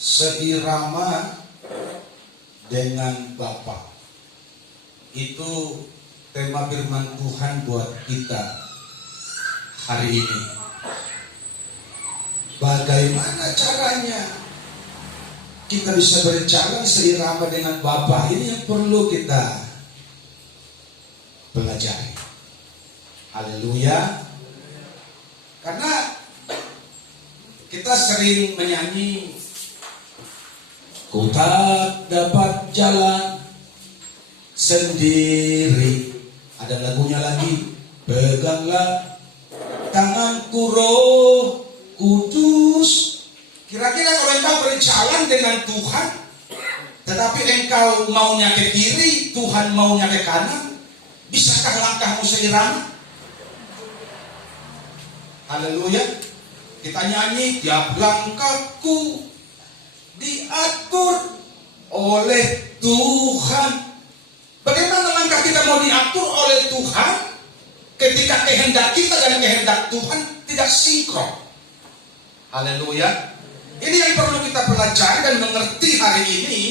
seirama dengan Bapa. Itu tema firman Tuhan buat kita hari ini. Bagaimana caranya kita bisa berjalan seirama dengan Bapa? Ini yang perlu kita pelajari. Haleluya. Karena kita sering menyanyi, ku tak dapat jalan sendiri. Ada lagunya lagi, peganglah tanganku Roh Kudus. Kira-kira kalau engkau berjalan dengan Tuhan, tetapi engkau maunya ke kiri, Tuhan maunya ke kanan, bisakah langkahmu seirama? Haleluya. Kita nyanyi, tiap langkahku diatur oleh Tuhan. Bagaimana langkah kita mau diatur oleh Tuhan ketika kehendak kita dan kehendak Tuhan tidak sinkron? Haleluya. Ini yang perlu kita pelajari dan mengerti hari ini,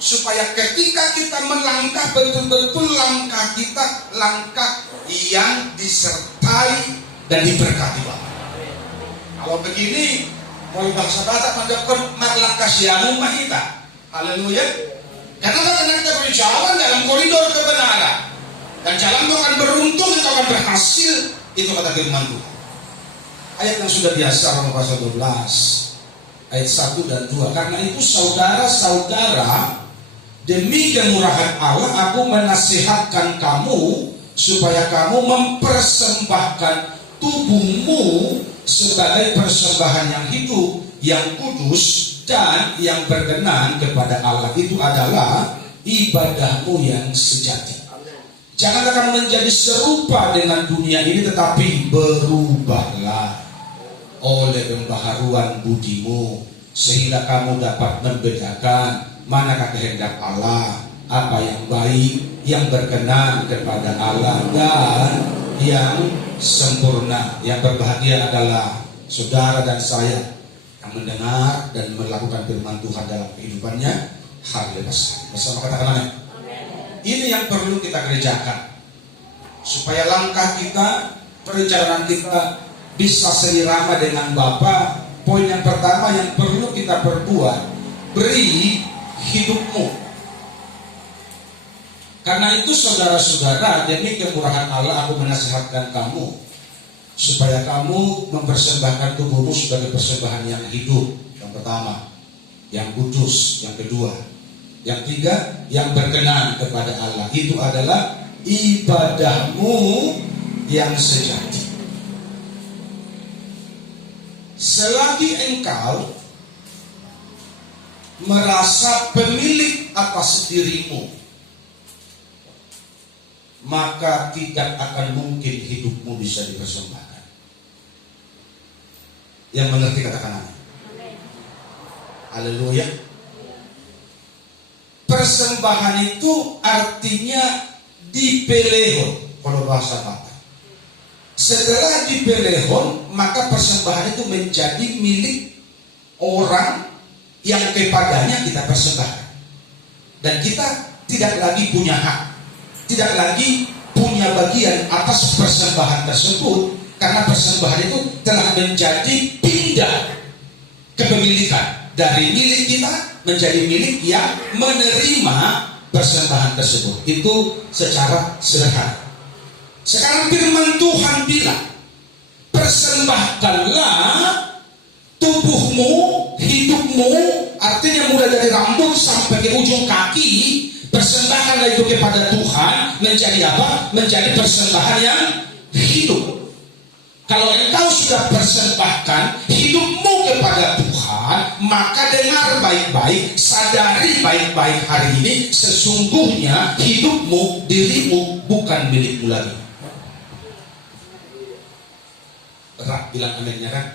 supaya ketika kita melangkah, betul-betul langkah kita langkah yang disertai dan diberkati Bapa. Kalau begini, mau bangsa Batak mendapatkan marlaka siamu mahita. Haleluya. Karena kita berjalan dalam koridor kebenaran, dan jalan itu akan beruntung, itu akan berhasil. Itu kata firman Tuhan. Ayat yang sudah biasa, Roma pasal 12 ayat 1 dan 2. Karena itu saudara-saudara, demi kemurahan Allah aku menasihatkan kamu supaya kamu mempersembahkan tubuhmu sebagai persembahan yang hidup, yang kudus, dan yang berkenan kepada Allah. Itu adalah ibadahmu yang sejati. Janganlah kamu menjadi serupa dengan dunia ini, tetapi berubahlah oleh pembaharuan budimu, sehingga kamu dapat membedakan manakah kehendak Allah, apa yang baik, yang berkenan kepada Allah, dan yang sempurna. Yang berbahagia adalah saudara dan saya yang mendengar dan melakukan firman Tuhan dalam kehidupannya hari lepas. Bersama katakan amin. Ini yang perlu kita kerjakan supaya langkah kita, perjalanan kita bisa seirama dengan Bapa. Poin yang pertama yang perlu kita perbuat, beri hidupmu. Karena itu saudara-saudara, demi kemurahan Allah aku menasihatkan kamu supaya kamu mempersembahkan tubuhmu sebagai persembahan yang hidup. Yang pertama, yang kudus. Yang kedua, yang ketiga, yang berkenan kepada Allah. Itu adalah ibadahmu yang sejati. Selagi engkau merasa pemilik atas dirimu, maka tidak akan mungkin hidupmu bisa dipersembahkan. Yang mengerti katakan amin. Haleluya. Persembahan itu artinya dipelehon kalau bahasa Batak. Setelah dipelehon, maka persembahan itu menjadi milik orang yang kepadanya kita persembahkan. Dan kita tidak lagi punya hak, tidak lagi punya bagian atas persembahan tersebut, karena persembahan itu telah menjadi pindah kepemilikan dari milik kita menjadi milik yang menerima persembahan tersebut. Itu secara sederhana. Sekarang firman Tuhan bilang, persembahkanlah tubuhmu, hidupmu, artinya mulai dari rambut sampai ke ujung kaki. Persembahkanlah itu kepada Tuhan, menjadi apa? Menjadi persembahan yang hidup. Kalau engkau sudah persembahkan hidupmu kepada Tuhan, maka dengar baik-baik, sadari baik-baik hari ini, sesungguhnya hidupmu, dirimu bukan milikmu lagi. Berat bilang aminnya kan?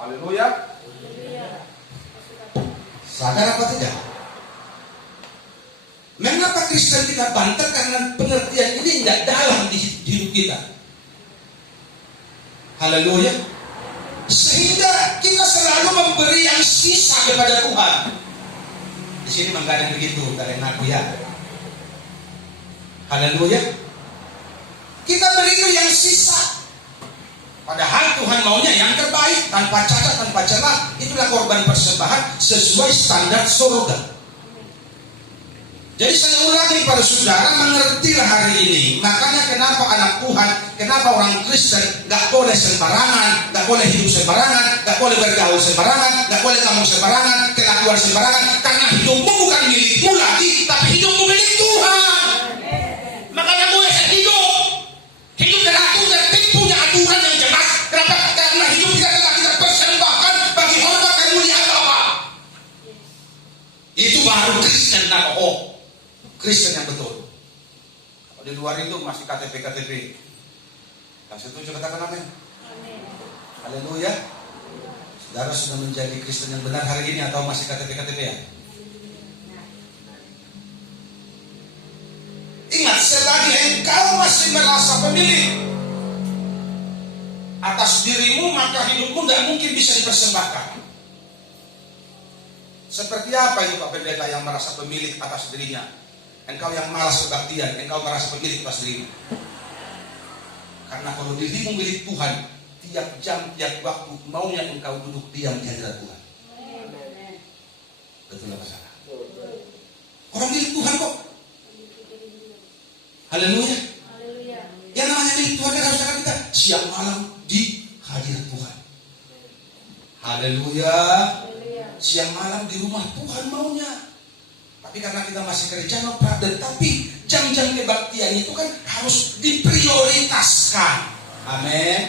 Haleluya. Sadar apa tidak? Mengapa Kristen kita banter? Karena pengertian ini tidak dalam di hidup kita. Haleluya. Sehingga kita selalu memberi yang sisa kepada Tuhan. Di sini memang gak ada begitu, kalian ngaku ya. Haleluya. Kita beri itu yang sisa. Padahal Tuhan maunya yang terbaik, tanpa cacat, tanpa celah. Itulah korban persembahan sesuai standar surga. Jadi saya ulangi para saudara, mengertilah hari ini. Makanya kenapa anak Tuhan, kenapa orang Kristen gak boleh sembarangan, gak boleh hidup sembarangan, gak boleh bergaul sembarangan, gak boleh ngomong sembarangan, kelakuan sembarangan. Karena hidupmu bukan milikmu lagi, tapi hidupmu milik Tuhan. Makanya boleh hidup teratur, tertib, punya aturan yang jelas. Kenapa? Karena hidup kita adalah kita persembahkan bagi hormat dan mulia Allah. Itu baru Kristen Kristen yang betul. Kalau di luar itu masih KTP. Yang setuju katakan amin. Haleluya. Saudara sudah menjadi Kristen yang benar hari ini atau masih KTP ya? Ingat, selagi engkau masih merasa pemilik atas dirimu, maka hidupmu tidak mungkin bisa dipersembahkan. Seperti apa itu Pak Pendeta yang merasa pemilik atas dirinya? Engkau yang malas kebaktian, engkau merasa pemilik atas dirimu. Karena kalau dirimu milik Tuhan, tiap jam, tiap waktu, maunya engkau duduk diam di hadirat Tuhan. Betul apa salah? Orang milik Tuhan kok. Haleluya. Yang namanya milik Tuhan kan harus kita siang malam di hadirat Tuhan. Haleluya. Siang malam di rumah Tuhan maunya. Tapi karena kita masih kerja tapi jam-jam kebaktian itu kan harus diprioritaskan. Amin.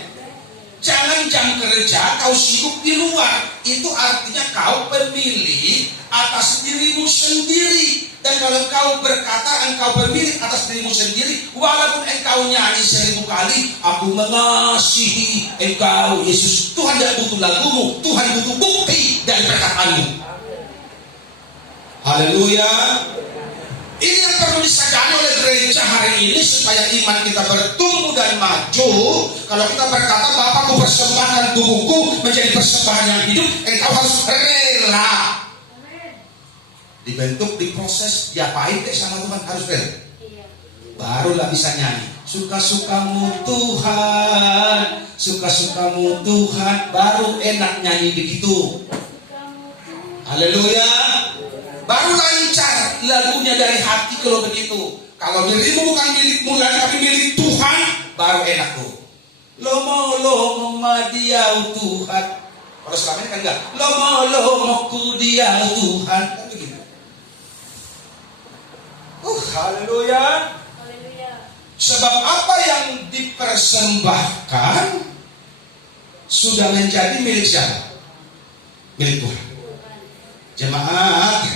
Jangan jam kerja kau sibuk di luar. Itu artinya kau pemilik atas dirimu sendiri. Dan kalau kau berkata engkau pemilik atas dirimu sendiri, walaupun engkau nyanyi 1000 kali, aku mengasihi engkau Yesus, Tuhan tidak butuh lagumu, Tuhan butuh bukti dari perkataanmu. Haleluya. Ini yang perlu disadari oleh gereja hari ini supaya iman kita bertumbuh dan maju. Kalau kita berkata, Bapakku persembahkan tubuhku menjadi persembahan yang hidup, engkau harus rela. Dibentuk, diproses, diapain sama Tuhan, harus rela. Barulah bisa nyanyi. Suka-sukamu Tuhan, suka-sukamu Tuhan, baru enak nyanyi begitu. Haleluya. Baru lancar lagunya dari hati kalau begitu. Kalau dirimu bukan milikmu lagi tapi milik Tuhan, baru enak tuh. Lomo madiau Tuhan. Kalau selama ini kan enggak. Lomo ku diau Tuhan. Kan begitu. Haleluya. Sebab apa yang dipersembahkan sudah menjadi milik siapa? Milik Tuhan. Jemaat,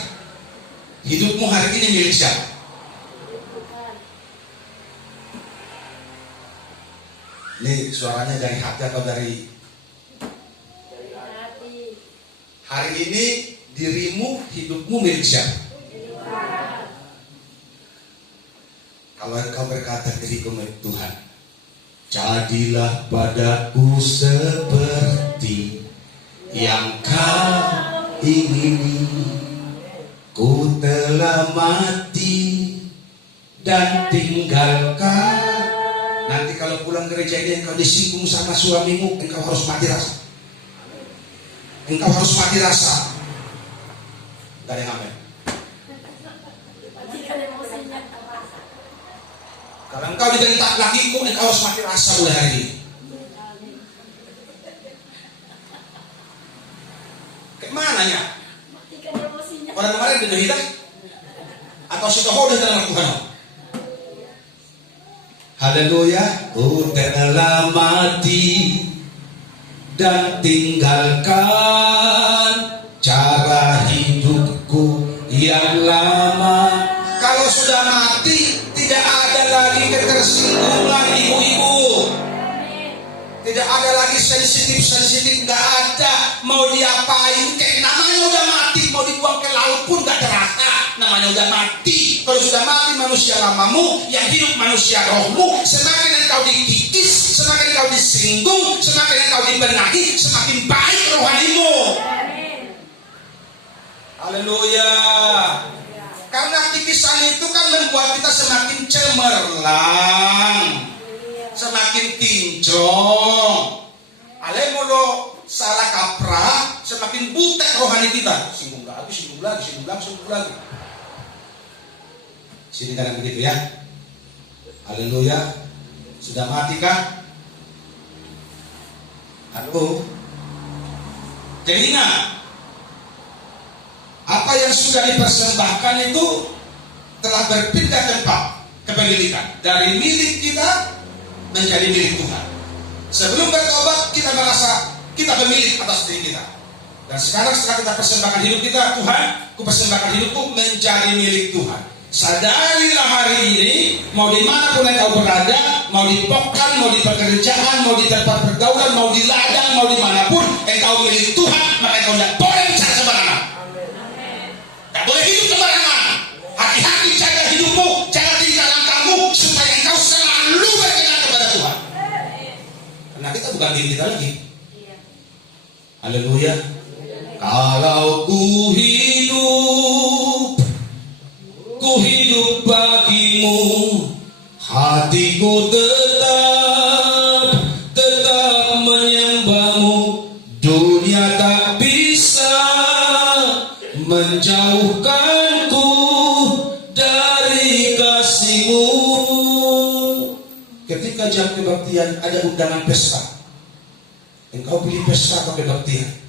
hidupmu hari ini milik siapa? Ini suaranya dari hati atau dari hati? Hari ini dirimu, hidupmu milik siapa? Kalau engkau berkata diriku milik Tuhan, jadilah padaku seperti yang kau ingini. Ku telah mati dan tinggalkan. Nanti kalau pulang gereja ini engkau disinggung sama suamimu, engkau harus mati rasa. Engkau harus mati rasa. Gak ada yang amin. Kalau engkau dibentak lakimu, engkau harus mati rasa mulai hari ini. Kemana ya? Orang kemarin sudah hilang atau sudah udah dalam Tuhan? Haleluya. Ku telah mati dan tinggalkan cara hidupku yang lama. Kalau sudah mati, tidak ada lagi ketersinggungan ibu-ibu. Tidak ada lagi sensitif, nggak ada. Mau diapain, kayak namanya udah mati, mau dibuang ke laut pun nggak terasa. Namanya udah mati. Kalau sudah mati manusia lamamu, yang hidup manusia rohmu. Semakin engkau dikikis, semakin engkau disinggung, semakin engkau dibenahi, semakin baik rohanimu. Haleluya. Karena kikisan itu kan membuat kita semakin cemerlang, semakin kinclong. Alemolo salah kaprah, semakin butek rohani kita. Singgung lagi. Sini kan begitu ya. Haleluya. Sudah mati kah? Halo. Jadi ingat, apa yang sudah dipersembahkan itu telah berpindah tempat kepemilikan dari milik kita menjadi milik Tuhan. Sebelum bertobat kita merasa kita pemilik atas diri kita. Dan sekarang setelah kita persembahkan hidup kita, Tuhan, ku persembahkan hidupku menjadi milik Tuhan. Sadarilah hari ini, mau dimanapun engkau berada, mau di pokan, mau di pekerjaan, mau di tempat pergaulan, mau di ladang, mau dimanapun, engkau milik Tuhan, maka engkau tidak boleh bicara sembarangan. Tidak boleh hidup sembarangan. Hati-hati jaga hidupmu, jaga tingkah langkahmu, supaya engkau selalu berkenan kepada Tuhan. Karena kita bukan diri kita lagi. Haleluya. Kalau ku hidup bagimu, hatiku tetap menyembahmu. Dunia tak bisa menjauhkanku dari kasihmu. Ketika jam kebaktian ada undangan pesta, engkau pilih pesta atau kebaktian?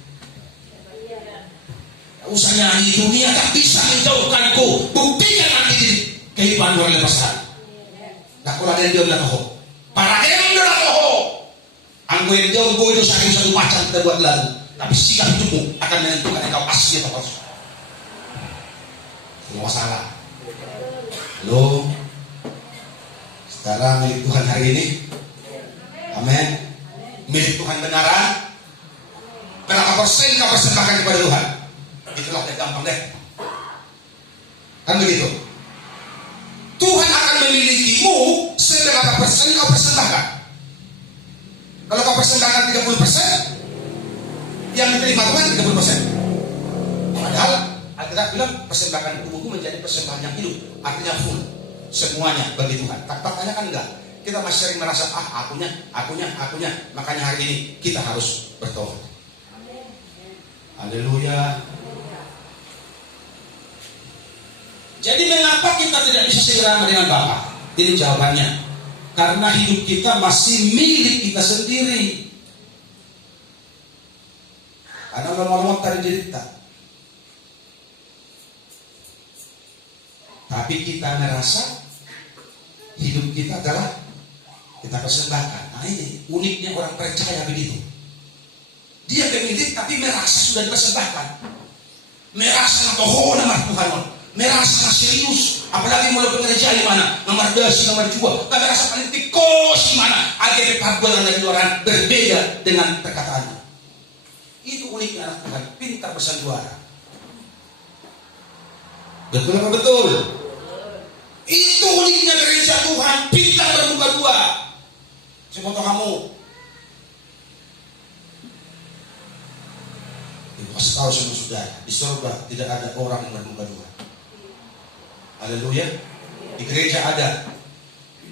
Usah nyanyi, dunia tak bisa menjauhkanku. Buktikan nanti di kehidupan luar lepasan. Nakulah dan dia nak ho. Para yang dia nak ho. Anggo yang dia itu satu macam kita buat lagu. Tapi sikap hidupmu akan menentukan engkau asli atau palsu. Tidak masalah. Halo. Sekarang milik Tuhan hari ini. Amin. Milik Tuhan benaran. Berapa persen kau persembahkan kepada Tuhan? Itulah yang gampang deh. Kan begitu. Tuhan akan memilikimu seberapa persen kau persembahkan. Kalau kau persembahkan 30%, yang diterima Tuhan 30%. Padahal Alkitab bilang persembahkan tubuhku menjadi persembahan yang hidup, artinya full, semuanya bagi Tuhan. Faktanya kan enggak. Kita masih sering merasa akunya. Makanya hari ini kita harus bertobat. Haleluya. Jadi mengapa kita tidak bisa segera dengan Bapa? Ini jawabannya. Karena hidup kita masih milik kita sendiri. Karena lama-lama tadi cerita. Tapi kita merasa hidup kita adalah kita persembahkan. Nah ini uniknya orang percaya begitu. Dia pemilik tapi merasa sudah dipersembahkan. Merasa toh nama Tuhan. Merasa serius, apalagi mulai bekerja di mana, nomor dasi, nomor dua, tak merasa paling tikos di mana, agar perbuatan dari orang berbeda dengan perkataannya. Itu uniknya anak Tuhan, pintar bersandiwara. Betul apa betul? Itu uniknya gereja Tuhan, pintar bermuka dua. Saya foto kamu. Kasih tahu semua sudah, di surga tidak ada orang yang bermuka dua. Haleluya. Di gereja ada,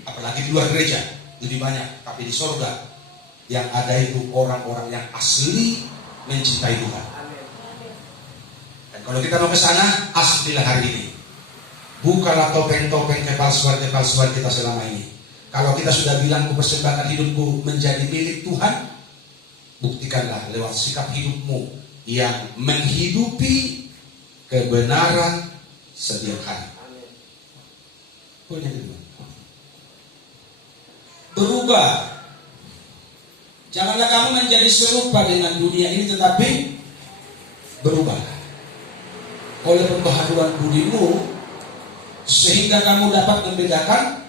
apalagi di luar gereja lebih banyak, tapi di surga yang ada itu orang-orang yang asli mencintai Tuhan. Dan kalau kita mau ke sana, aslilah hari ini. Bukalah topeng-topeng kepalsuan kita selama ini. Kalau kita sudah bilang ku persembahkan hidupku menjadi milik Tuhan, buktikanlah lewat sikap hidupmu yang menghidupi kebenaran setiap hari. Berubah. Janganlah kamu menjadi serupa dengan dunia ini, tetapi berubah oleh pembaharuan budimu, sehingga kamu dapat membedakan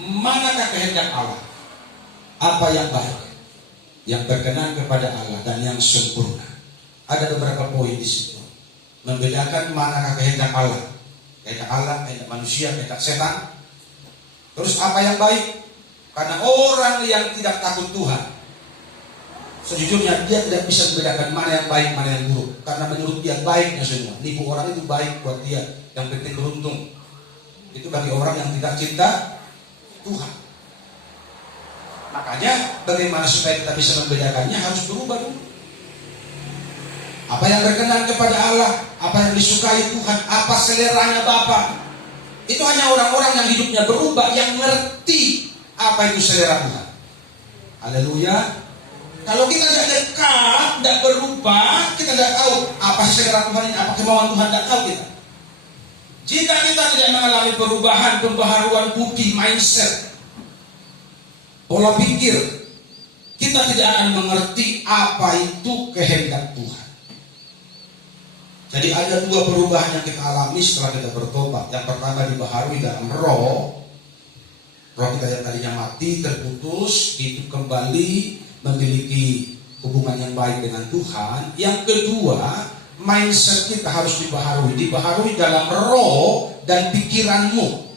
manakah kehendak Allah, apa yang baik, yang berkenan kepada Allah dan yang sempurna. Ada beberapa poin di situ. Membedakan manakah kehendak Allah, kehendak manusia, kehendak setan. Terus apa yang baik, Karena orang yang tidak takut Tuhan, sejujurnya dia tidak bisa membedakan mana yang baik, mana yang buruk. Karena menurut dia baiknya semua. Nipu orang itu baik buat dia, yang penting beruntung. Itu bagi orang yang tidak cinta Tuhan. Makanya bagaimana supaya kita bisa membedakannya, harus berubah dulu. Apa yang berkenan kepada Allah, apa yang disukai Tuhan, apa seleranya Bapa. Itu hanya orang-orang yang hidupnya berubah, yang ngerti apa itu selera Tuhan. Haleluya. Kalau kita tidak dekat, tidak berubah, kita tidak tahu apa selera Tuhan ini, apa kemauan Tuhan, tidak tahu kita. Jika kita tidak mengalami perubahan, pembaharuan budi, mindset, pola pikir, kita tidak akan mengerti apa itu kehendak Tuhan. Jadi ada dua perubahan yang kita alami setelah kita bertobat. Yang pertama dibaharui dalam roh. Roh kita yang tadinya mati, terputus, hidup kembali, memiliki hubungan yang baik dengan Tuhan. Yang kedua, mindset kita harus dibaharui. Dibaharui dalam roh dan pikiranmu.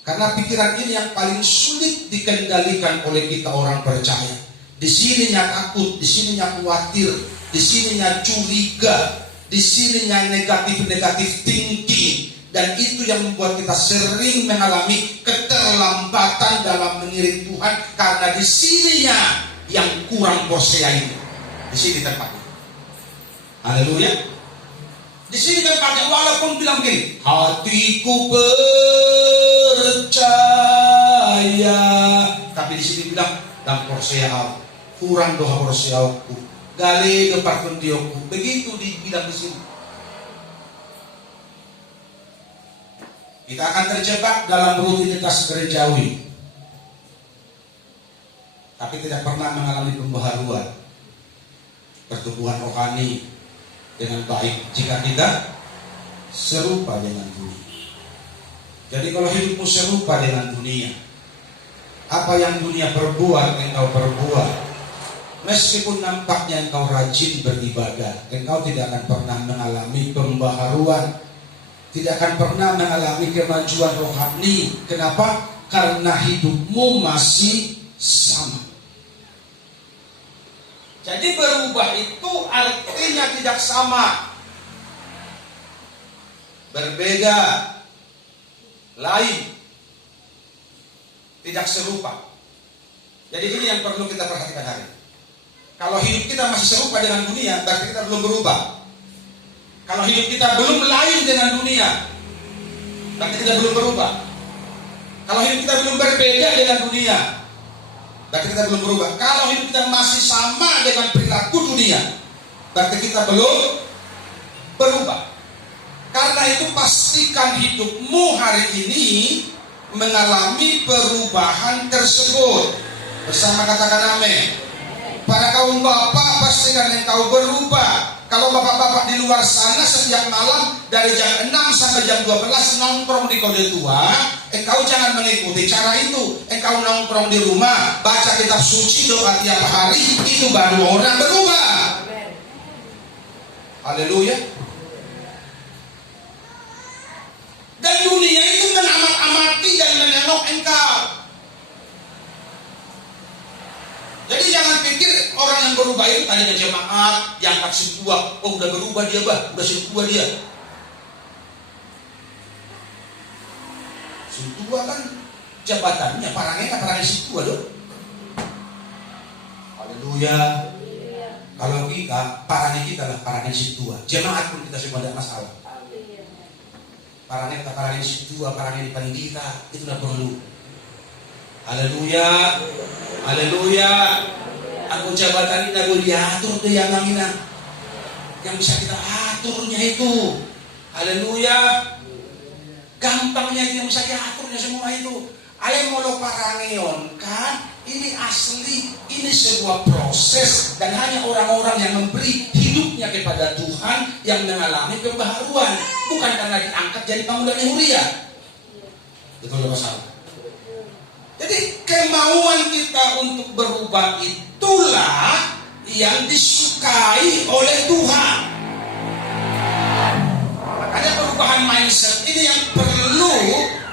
Karena pikiran ini yang paling sulit dikendalikan oleh kita orang percaya. Di sininya takut, di sininya khawatir, di sininya curiga, di sininya negatif thinking, dan itu yang membuat kita sering mengalami keterlambatan dalam mengiring Tuhan karena di sininya yang kurang Hosea ini. Di sini tempatnya. Haleluya. Di sini tempatnya, walaupun bilang gini, hatiku percaya, tapi di sini bilang dan Hosea kurang doa Hoseaku. Gale de parkontioku, begitu dibilang di sini. Kita akan terjebak dalam rutinitas gerejawi, tapi tidak pernah mengalami pembaharuan, pertumbuhan rohani dengan baik jika kita serupa dengan dunia. Jadi kalau hidupmu serupa dengan dunia, apa yang dunia perbuat engkau perbuat. Meskipun nampaknya engkau rajin beribadah, engkau tidak akan pernah mengalami pembaharuan, tidak akan pernah mengalami kemajuan rohani. Kenapa? Karena hidupmu masih sama. Jadi berubah itu artinya tidak sama, berbeda, lain, tidak serupa. Jadi ini yang perlu kita perhatikan hari ini. Kalau hidup kita masih serupa dengan dunia, berarti kita belum berubah. Kalau hidup kita belum lain dengan dunia, berarti kita belum berubah. Kalau hidup kita belum berbeda dengan dunia, berarti kita belum berubah. Kalau hidup kita masih sama dengan perilaku dunia, berarti kita belum berubah. Karena itu pastikan hidupmu hari ini mengalami perubahan tersebut. Bersama katakan amin. Para kaum bapak, pastikan engkau berubah. Kalau bapak-bapak di luar sana setiap malam dari jam 6 sampai jam 12 nongkrong di kode tua, engkau jangan mengikuti cara itu. Engkau nongkrong di rumah, baca kitab suci, doa tiap hari, itu baru orang berubah. Haleluya. Dan dunia itu mengamat-amati dan menengok engkau. Jadi jangan pikir orang yang berubah itu tadinya jemaat, diangkat setua, oh udah berubah dia bah, udah setua dia. Setua kan jabatannya, parangnya setua loh. Haleluya. Kalau kita, parangnya kita lah parangnya setua. Jemaat pun kita semua tidak masalah. Parangnya kita parangnya setua, parangnya di pandita, itu tidak perlu. Haleluya. Haleluya. Aku jabatan ini aku diatur ke yang namina. Yang bisa kita aturnya itu. Haleluya. Gampangnya itu yang bisa diaturnya semua itu. Ayah mau parangeon kan? Ini asli, ini sebuah proses dan hanya orang-orang yang memberi hidupnya kepada Tuhan yang mengalami pembaharuan, bukan karena diangkat jadi panggilan Huria. Betul apa salah? Jadi kemauan kita untuk berubah itulah yang disukai oleh Tuhan. Makanya perubahan mindset ini yang perlu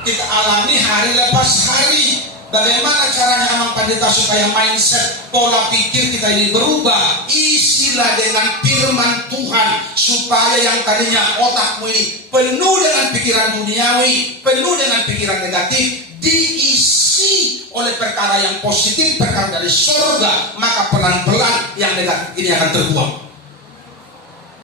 kita alami hari lepas hari. Bagaimana caranya Amang Pendeta supaya mindset, pola pikir kita ini berubah? Isilah dengan firman Tuhan, supaya yang tadinya otakmu ini penuh dengan pikiran duniawi, penuh dengan pikiran negatif, diisi oleh perkara yang positif, perkara dari surga. Maka pelan-pelan yang negatif ini akan terbuang.